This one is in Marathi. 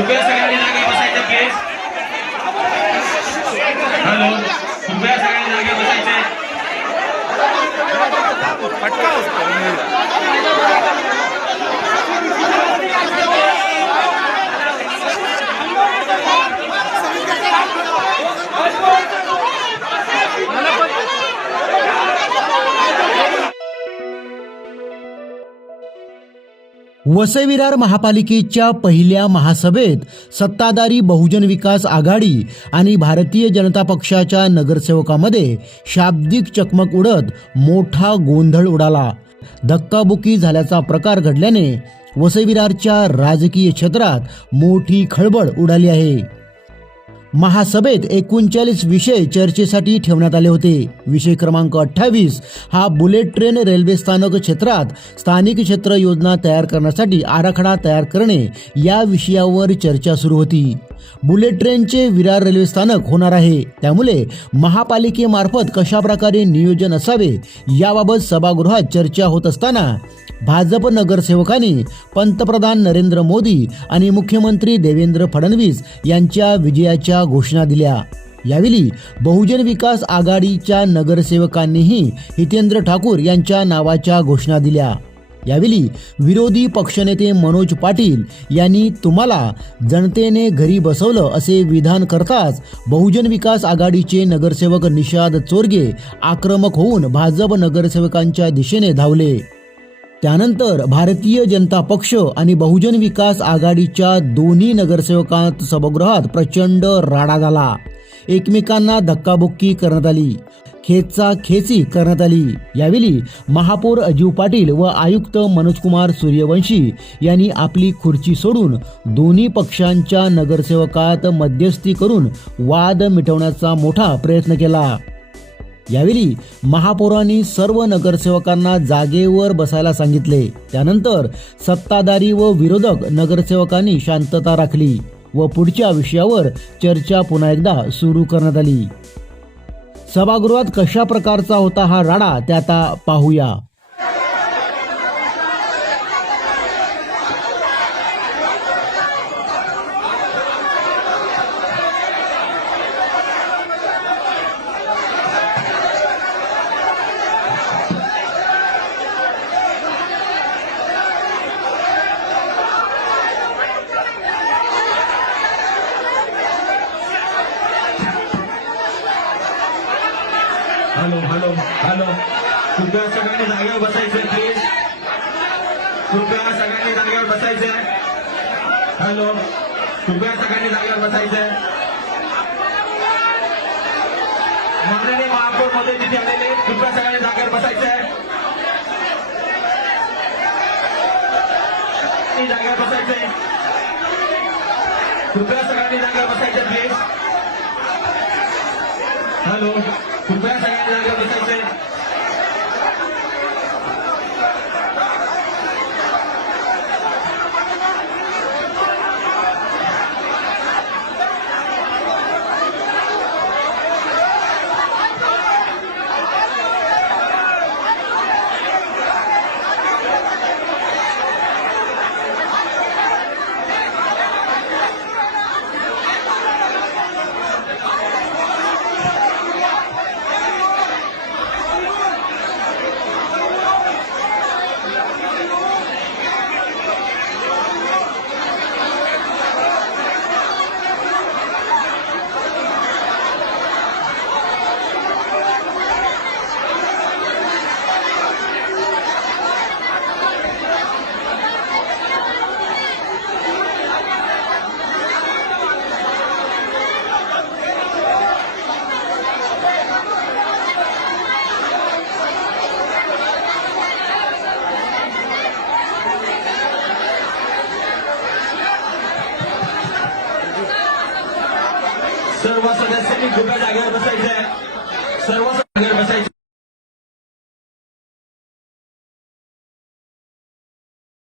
कृपया सगळ्यांनी जागे बसायचे प्लीज. हॅलो, कृपया सगळ्यांनी जागे बसायचे. फटका असतो. वसई विरार महापालिकेच्या पहिल्या महासभेत सत्ताधारी बहुजन विकास आघाडी आणि भारतीय जनता पक्षाच्या नगरसेवकामध्ये शाब्दिक चकमक उडत मोठा गोंधळ उडाला. धक्काबुक्की झाल्याचा प्रकार घडल्याने वसई विरारच्या राजकीय क्षेत्रात मोठी खळबळ उडाली आहे. महासभेत 39 विषय चर्चेसाठी ठेवण्यात आले होते. विषय क्रमांक 28 हा बुलेट ट्रेन रेल्वे स्थानक क्षेत्रात स्थानिक क्षेत्र योजना तयार करण्यासाठी आराखडा तयार करणे या विषयावर चर्चा सुरू होती. बुलेट ट्रेनचे विरार रेल्वे स्थानक होणार आहे, त्यामुळे महापालिकेमार्फत कशा प्रकारे नियोजन असावे याबाबत सभागृहात चर्चा होत असताना भाजप नगरसेवकांनी पंतप्रधान नरेंद्र मोदी आणि मुख्यमंत्री देवेंद्र फडणवीस यांच्या विजयाच्या घोषणा दिल्या. यावेळी बहुजन विकास आघाडीच्या नगरसेवकांनीही हितेंद्र ठाकूर यांच्या नावाच्या घोषणा दिल्या. यावेळी विरोधी पक्षनेते मनोज पाटील यांनी तुम्हाला जनतेने घरी बसवलं असे विधान करताच बहुजन विकास आघाडीचे नगरसेवक निषाद चोरगे आक्रमक होऊन भाजप नगरसेवकांच्या दिशेने धावले. त्यानंतर भारतीय जनता पक्ष आणि बहुजन विकास आघाडीच्या दोन्ही नगरसेवकांत सभागृहात प्रचंड राडा झाला. एकमेकांना धक्काबुक्की करण्यात आली, खेचाखेची करण्यात आली. यावेळी महापौर अजीव पाटील व आयुक्त मनोजकुमार सूर्यवंशी यांनी आपली खुर्ची सोडून दोन्ही पक्षांच्या नगरसेवकात मध्यस्थी करून वाद मिटवण्याचा मोठा प्रयत्न केला. यावेळी महापौरांनी सर्व नगरसेवकांना जागेवर बसायला सांगितले. त्यानंतर सत्ताधारी व विरोधक नगरसेवकांनी शांतता राखली व पुढच्या विषयावर चर्चा पुन्हा एकदा सुरू करण्यात आली. सभागृहात कशा प्रकारचा होता हा राडा ते आता पाहूया. हॅलो हॅलो हॅलो, कृपया सगळ्यांनी जागेवर बसायचं प्लीज. कृपया सगळ्यांनी जागेवर बसायचं. हॅलो, कृपया सगळ्यांनी जागेवर बसायचं. माननीय महापौर मध्ये तिथे आलेले, कृपया सगळ्यांनी जागेवर बसायचं. जागेवर बसायचंय. कृपया सगळ्यांनी जागेवर बसायचं प्लीज. हॅलो, कृपया सगळ्यांनी जागेवर बसायचंय. सर्व सदस्यांनी कृपया जागेवर बसायचं आहे. सर्व